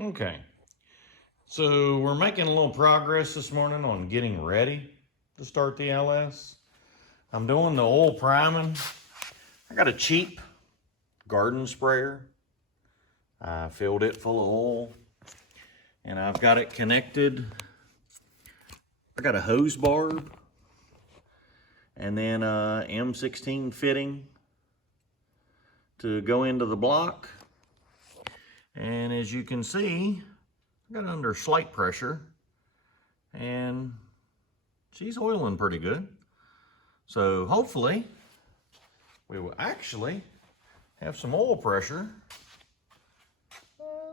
Okay, so we're making a little progress this morning on getting ready to start the LS. I'm doing the oil priming. I got a cheap garden sprayer. I filled it full of oil and I've got it connected. I got a hose barb and then a M16 fitting to go into the block. And as you can see, I got it under slight pressure and she's oiling pretty good. So hopefully we will actually have some oil pressure.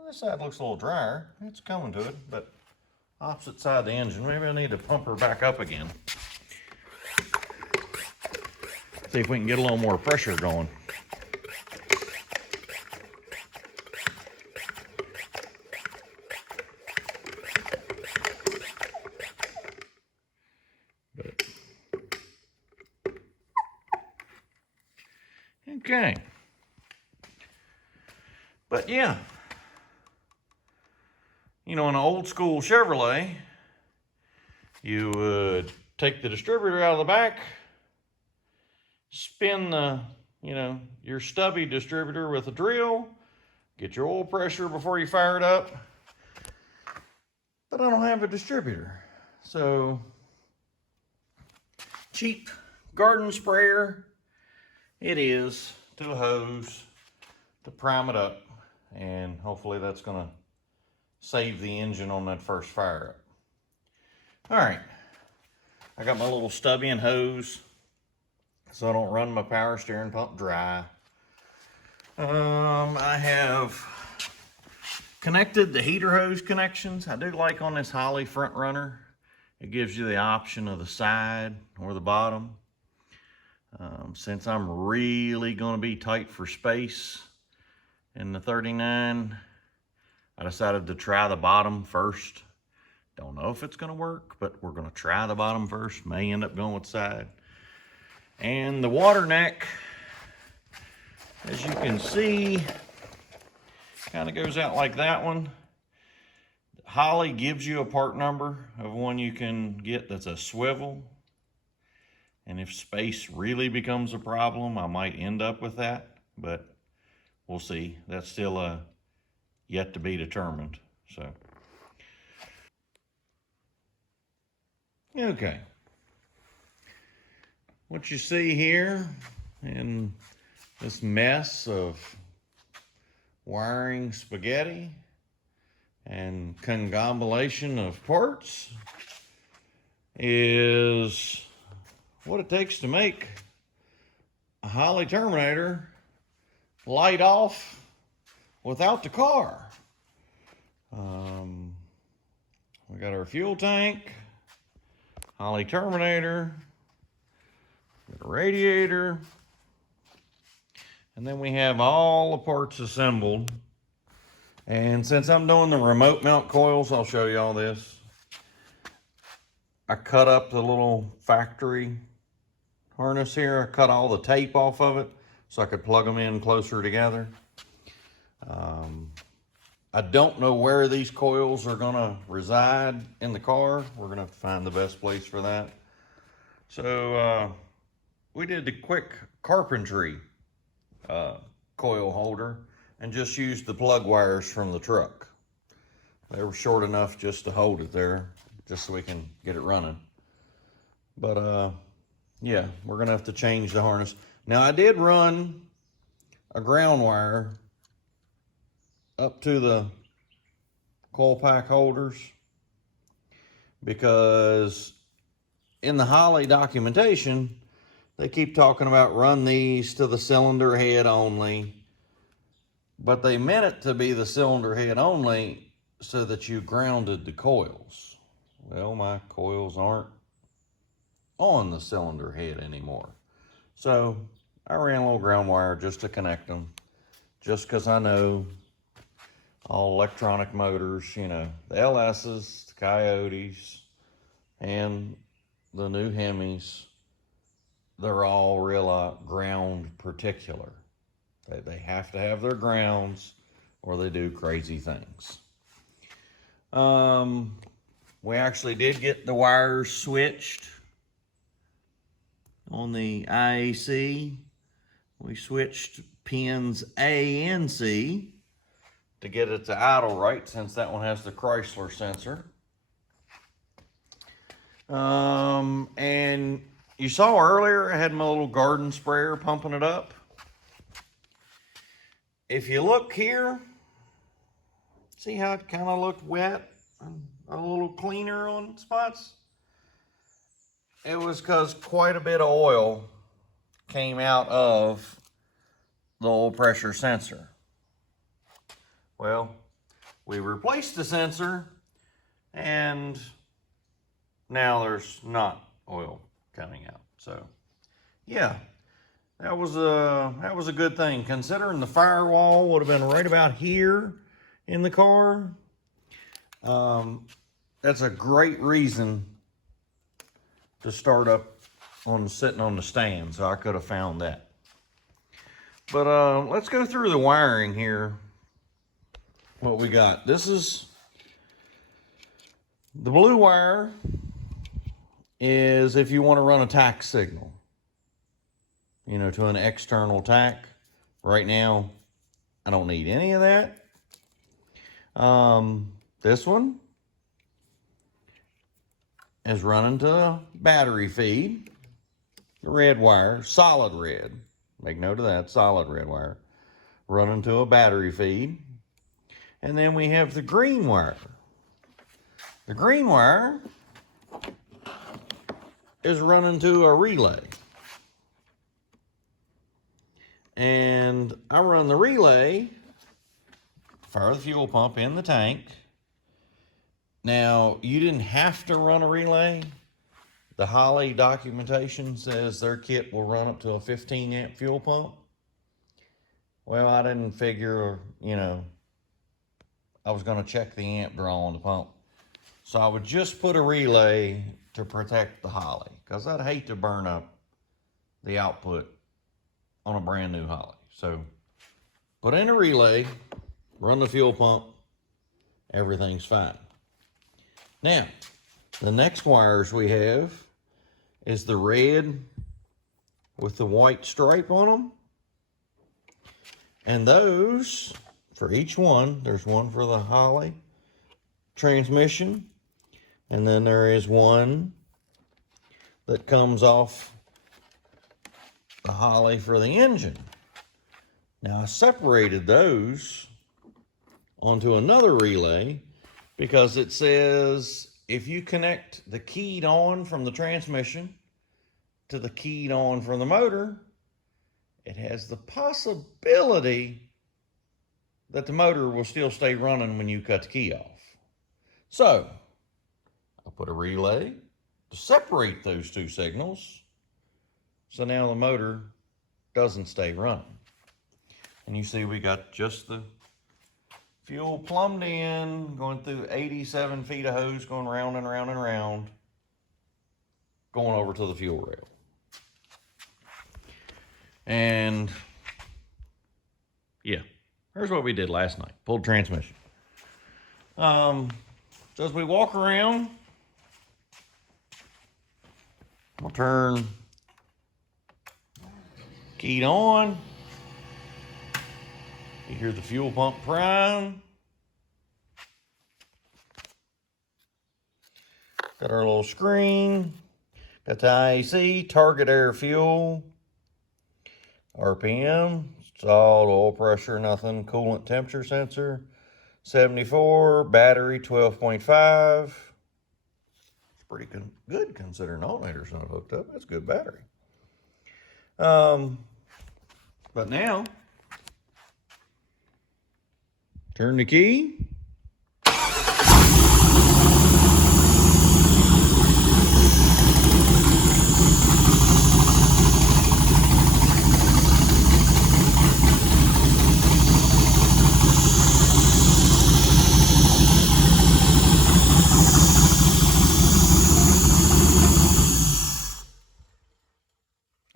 This side looks a little drier. It's coming to it, but opposite side of the engine, maybe I need to pump her back up again. See if we can get a little more pressure going. Okay. But yeah, you know, in an old school Chevrolet, you would take the distributor out of the back, spin the, your stubby distributor with a drill, get your oil pressure before you fire it up. But I don't have a distributor. So, cheap garden sprayer it is to a hose to prime it up. And hopefully that's gonna save the engine on that first fire up. All right, I got my little stubby and hose so I don't run my power steering pump dry. I have connected the heater hose connections. I do like on this Holley front runner, it gives you the option of the side or the bottom. Since I'm really gonna be tight for space in the 39, I decided to try the bottom first. Don't know if it's gonna work, but we're gonna try the bottom first. May end up going with the side. And the water neck, as you can see, kind of goes out like that one. Holley gives you a part number of one you can get that's a swivel. And if space really becomes a problem, I might end up with that, but we'll see. That's still yet to be determined. So, okay. What you see here in this mess of wiring spaghetti and conglomeration of parts is what it takes to make a Holley Terminator light off without the car. We got our fuel tank, Holley Terminator, got a radiator, and then we have all the parts assembled. And since I'm doing the remote mount coils, I'll show you all this. I cut up the little factory harness here. I cut all the tape off of it so I could plug them in closer together. I don't know where these coils are gonna reside in the car. We're gonna have to find the best place for that. So we did the quick carpentry coil holder and just used the plug wires from the truck. They were short enough just to hold it there, just so we can get it running. But yeah, we're gonna have to change the harness. Now I did run a ground wire up to the coil pack holders because in the Holley documentation, they keep talking about run these to the cylinder head only, but they meant it to be the cylinder head only so that you grounded the coils. Well, my coils aren't on the cylinder head anymore. So I ran a little ground wire just to connect them, just because I know all electronic motors, you know, the LS's, the Coyotes, and the new Hemis, they're all real ground particular. They have to have their grounds or they do crazy things. We actually did get the wires switched on the IAC. We switched pins A and C to get it to idle right, since that one has the Chrysler sensor. And you saw earlier I had my little garden sprayer pumping it up. If you look here, see how it kind of looked wet and a little cleaner on spots? It was because quite a bit of oil came out of the oil pressure sensor. Well, we replaced the sensor and now there's not oil coming out. So yeah, that was a good thing, considering the firewall would have been right about here in the car. That's a great reason to start up on sitting on the stand, so I could have found that. But let's go through the wiring here. What we got. This is the blue wire is if you want to run a tack signal, you know, to an external tack. Right now, I don't need any of that. This one is running to battery feed. The red wire, solid red. Make note of that, solid red wire. Running to a battery feed. And then we have the green wire. The green wire is running to a relay. And I run the relay, fire the fuel pump in the tank. Now, you didn't have to run a relay. The Holley documentation says their kit will run up to a 15 amp fuel pump. Well, I didn't figure, you know, I was going to check the amp draw on the pump. So I would just put a relay to protect the Holley, because I'd hate to burn up the output on a brand new Holley. So put in a relay, run the fuel pump, everything's fine. Now, the next wires we have is the red with the white stripe on them. And those, for each one, there's one for the Holley transmission, and then there is one that comes off the Holley for the engine. Now, I separated those onto another relay because it says if you connect the keyed on from the transmission to the keyed on from the motor, it has the possibility that the motor will still stay running when you cut the key off. So, I put a relay to separate those two signals, so now the motor doesn't stay running. And you see we got just the fuel plumbed in, going through 87 feet of hose, going round and round and round, going over to the fuel rail. And yeah, here's what we did last night. Pulled transmission. So as we walk around, we'll turn keyed on. You hear the fuel pump prime. Got our little screen. Got the IAC, target air fuel, RPM, salt, oil pressure, nothing, coolant temperature sensor, 74, battery 12.5. It's pretty good considering alternator's not hooked up. That's good battery. But now, turn the key.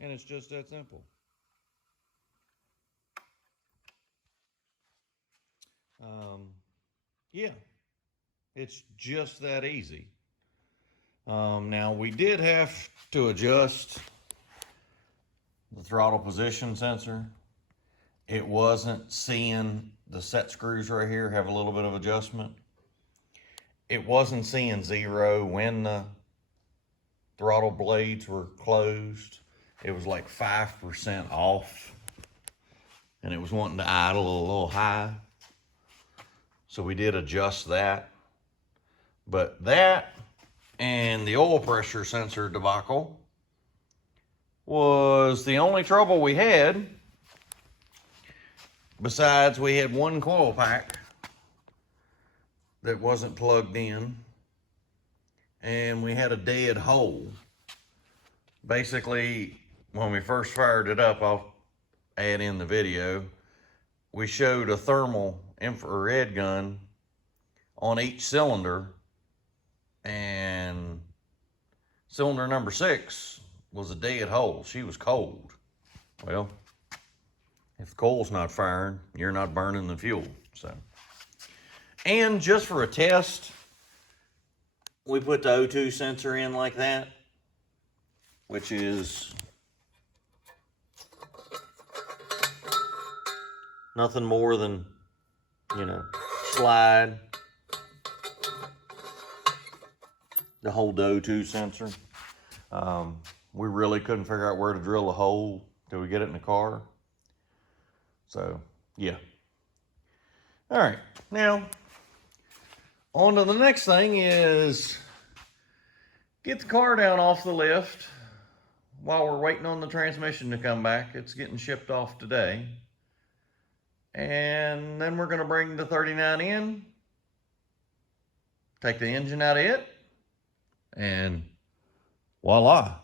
And it's just that simple. Yeah, It's just that easy. Now we did have to adjust the throttle position sensor. It wasn't seeing the set screws right here have a little bit of adjustment. It wasn't seeing 0 when the throttle blades were closed. It was like 5% off, and it was wanting to idle a little high. So we did adjust that. But that and the oil pressure sensor debacle was the only trouble we had. Besides, we had one coil pack that wasn't plugged in, and we had a dead hole. Basically, when we first fired it up, I'll add in the video, we showed a thermal infrared gun on each cylinder, and cylinder number 6 was a dead hole. She was cold. Well, if the coil's not firing, you're not burning the fuel. So, and just for a test, we put the O2 sensor in like that, which is nothing more than, slide to hold the O2 sensor. We really couldn't figure out where to drill a hole till we get it in the car. So, yeah. All right, now, on to the next thing is get the car down off the lift while we're waiting on the transmission to come back. It's getting shipped off today. And then we're gonna bring the 39 in, take the engine out of it, and voila,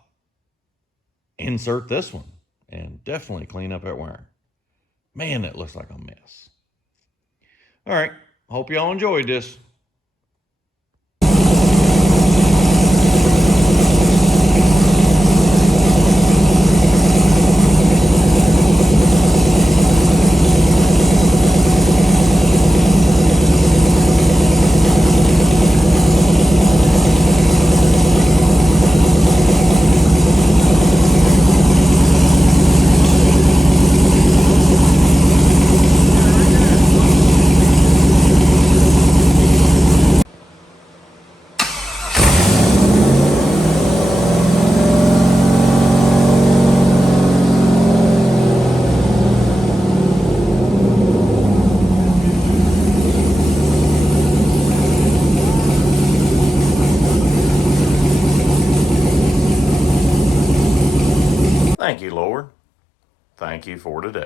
insert this one, and definitely clean up that wire. Man, that looks like a mess. All right, hope y'all enjoyed this. Thank you, Lord. Thank you for today.